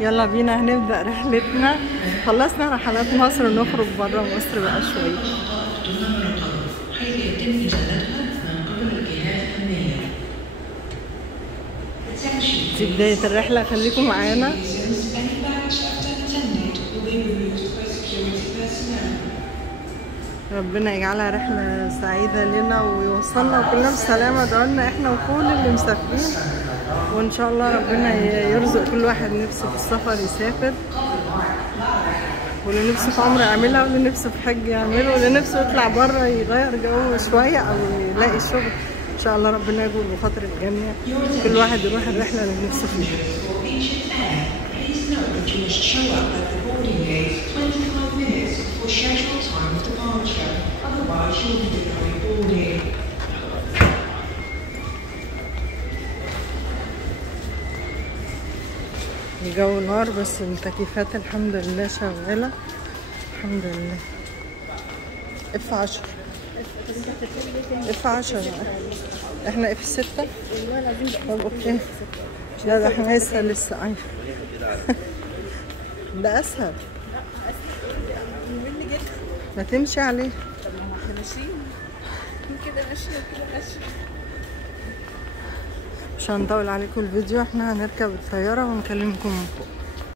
يلا بينا هنبدأ رحلتنا. خلصنا رحلات مصر ونخرج برا مصر بقى شوية. دي بداية الرحلة، خليكم معانا. ربنا يجعلها رحلة سعيدة لنا ويوصلنا وكلنا بسلامة. دعونا احنا وكل اللي مسافرين، وان شاء الله ربنا يرزق كل واحد نفسه في السفر يسافر، واللي نفسه في عمره يعملها، واللي نفسه في حج يعمله، واللي نفسه يطلع بره يغير جو شوية او يلاقي شغل. ان شاء الله ربنا يجبر بخاطر الجميع، كل واحد يروح الرحلة اللي نفسه فيها. الجو نار بس التكييفات الحمد لله شغالة، الحمد لله. F10 F10 احنا F6 والله العظيم. طب اوكي، لا ده احنا لسه ايوه. ده اسهل، ما تمشي عليه. طب ما احنا ماشيين كده، ماشيين وكده ماشيين. مش هنطول عليكم الفيديو، احنا هنركب الطيارة ونكلمكم من فوق.